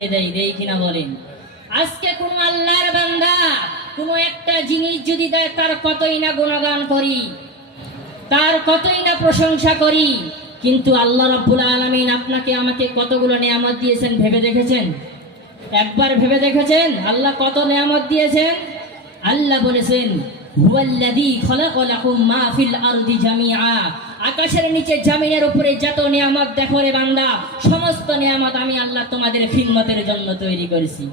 দেই কিনা বলেন। আজকে কোন আল্লাহর বান্দা কোনো একটা জিনিস যদি দেয় তার কতই না গুণগান করি, তার কতই না প্রশংসা করি, কিন্তু আল্লাহ রাব্বুল আলামিন আপনাকে আমাকে কতগুলো নিয়ামত দিয়েছেন ভেবে দেখেছেন? একবার ভেবে দেখেছেন আল্লাহ কত নিয়ামত দিয়েছেন? আল্লাহ বলেছেন হুয়াল্লাযী খালাকা লাকুম মা ফিল আরদি জামিআ, আকাশের নিচে জমিনের উপরে যত নিয়ামত দেখো রে বান্দা, সমস্ত নিয়ামত আমি আল্লাহ তোমাদের খিদমতের জন্য তৈরি করেছি।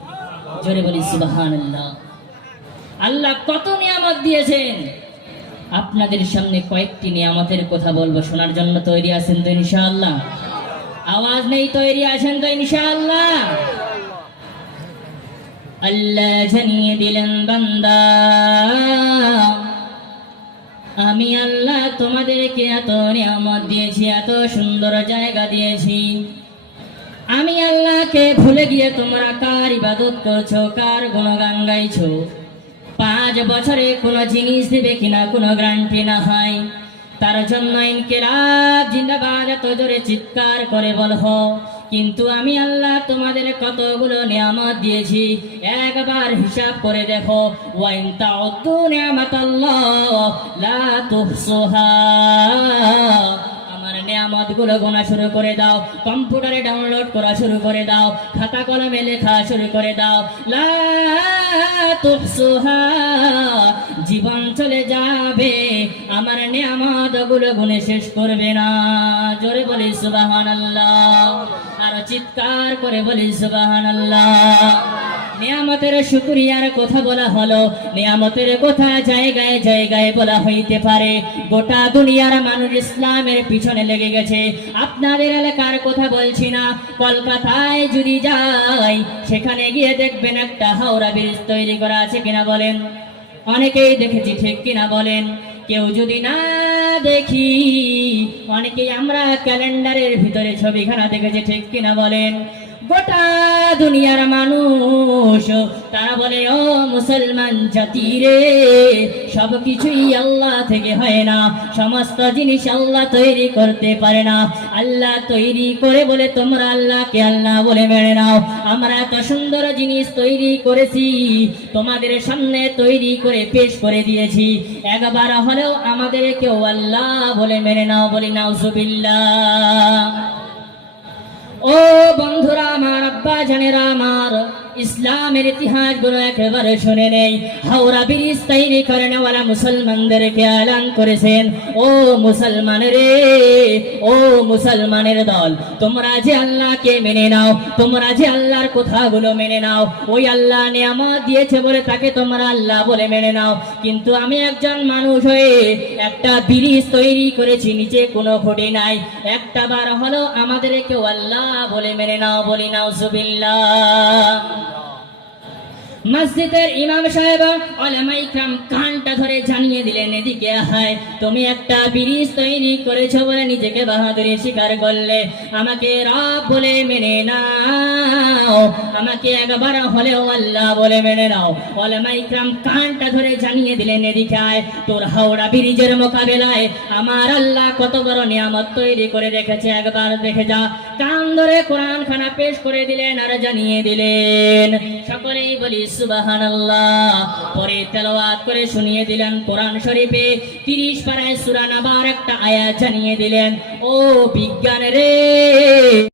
জোরে বলি সুবহানাল্লাহ। আল্লাহ কত নিয়ামত দিয়েছেন। আপনাদের সামনে কয়েকটি নিয়ামতের কথা বলবো, শোনার জন্য তৈরি আছেন তো ইনশাআল্লাহ? আওয়াজ নেই, তৈরি আছেন তো ইনশাআল্লাহ? আল্লাহ জানিয়ে দিলেন বান্দা, আমি আল্লাহ তোমাদেরকে এত নিয়ামত দিয়েছি, এত সুন্দর জায়গা দিয়েছি। আমি আল্লাহকে ভুলে গিয়ে তোমরা কার ইবাদত করছো, কার গুণগান গাইছো? 5 বছরে কোনো জিনিস দিবে কিনা কোনো গ্যারান্টি না হয়। তার জন্য ইনকিলাব জিন্দাবাদ এত জোরে চিৎকার করে বলবো। কিন্তু আমি আল্লাহ তোমাদের কতগুলো নিয়ামত দিয়েছি, একবার হিসাব করে দেখো। ওয়া ইন তাউদ্দু নিয়ামাতাল্লাহ লা তুহসুহা। নিয়ামত গুলো গোনা শুরু করে দাও, কম্পিউটারে ডাউনলোড করা শুরু করে দাও, খাতা কলমে লেখা শুরু করে দাও। লা তুহসুহা, জীবন চলে যাবে, আমার নিয়ামত গুলো গুনে শেষ করবে না। জোরে বলি সুবহানাল্লাহ, আর চিৎকার করে বলি সুবহানাল্লাহ। নিয়ামতের শুকরিয়ার কথা বলা হলো, নিয়ামতের কথা জায়গায় জায়গায় বলা হইতে পারে। গোটা দুনিয়ার মানুষ ইসলামের পিছনে লেগে গেছে। আপনাদের এলাকার কথা বলছি না, কলকাতায় যদি যাই সেখানে গিয়ে দেখবেন একটা হাওড়া ব্রিজ তৈরি করা আছে কিনা বলেন? অনেকেই দেখেছি, ঠিক কিনা বলেন? কেউ যদি না দেখি, অনেকেই আমরা ক্যালেন্ডারের ভিতরে ছবিখানা দেখেছি, ঠিক কিনা বলেন? গোটা দুনিয়ার মানুষ তারা বলে, ও মুসলমান জাতি রে, সব কিছুই আল্লাহ থেকে হয় না, সমস্ত জিনিস আল্লাহ তৈরি করতে পারে না। আল্লাহ তৈরি করে বলে তোমরা আল্লাহকে আল্লাহ বলে মেনে নাও। আমরা এত সুন্দর জিনিস তৈরি করেছি, তোমাদের সামনে তৈরি করে পেশ করে দিয়েছি, একবার হলেও আমাদের কেউ আল্লাহ বলে মেনে নাও। বলি নাউজুবিল্লাহ। ও বন্ধুরা আমার, আব্বা জানেরা আমার, ইসলামের ইতিহাস গুলো একেবারে শুনে নেই। হাওড়া ব্রিজ তৈরি করে নেওয়ালা মুসলমানদেরকে এলান করেছেন, ও মুসলমান রে, ও মুসলমানের দল, তোমরা যে আল্লাহকে মেনে নাও, তোমরা যে আল্লাহর কথাগুলো মেনে নাও, ওই আল্লাহ নিয়ামত দিয়েছে বলে তাকে তোমরা আল্লাহ বলে মেনে নাও। কিন্তু আমি একজন মানুষ হয়ে একটা ব্রিজ তৈরি করেছি, নিচে কোনো খুঁটি নাই, একটা বার হলো আমাদের কেউ আল্লাহ বলে মেনে নাও। বলি নাউজুবিল্লাহ। মসজিদের ইমাম সাহেব উলামায়ে কিরাম কানটা ধরে জানিয়ে দিলেন, এদিকে আয়, তুমি একটা ব্রিজ তৈরি করেছো বলে নিজেকে বাহাদুরি স্বীকার করলে, আমাকে রব বলে মেনে নাও, আমাকে একবার হলেও আল্লাহ বলে মেনে নাও। উলামায়ে কিরাম কানটা ধরে জানিয়ে দিলেন, এদিকে আয়, তোর হাওড়া ব্রিজের মোকাবেলায় আমার আল্লাহ কত বড় নিয়ামত তৈরি করে রেখেছে, একবার দেখে যা। কান ধরে কোরআন খানা পেশ করে দিলেন আর জানিয়ে দিলেন। সকলেই বলি সুবহানাল্লাহ। পরে তেলাওয়াত করে শুনিয়ে দিলেন কোরআন শরীফে 30 পারায় সূরা নাবার একটা আয়াত জানিয়ে দিলেন, ও বিজ্ঞান রে।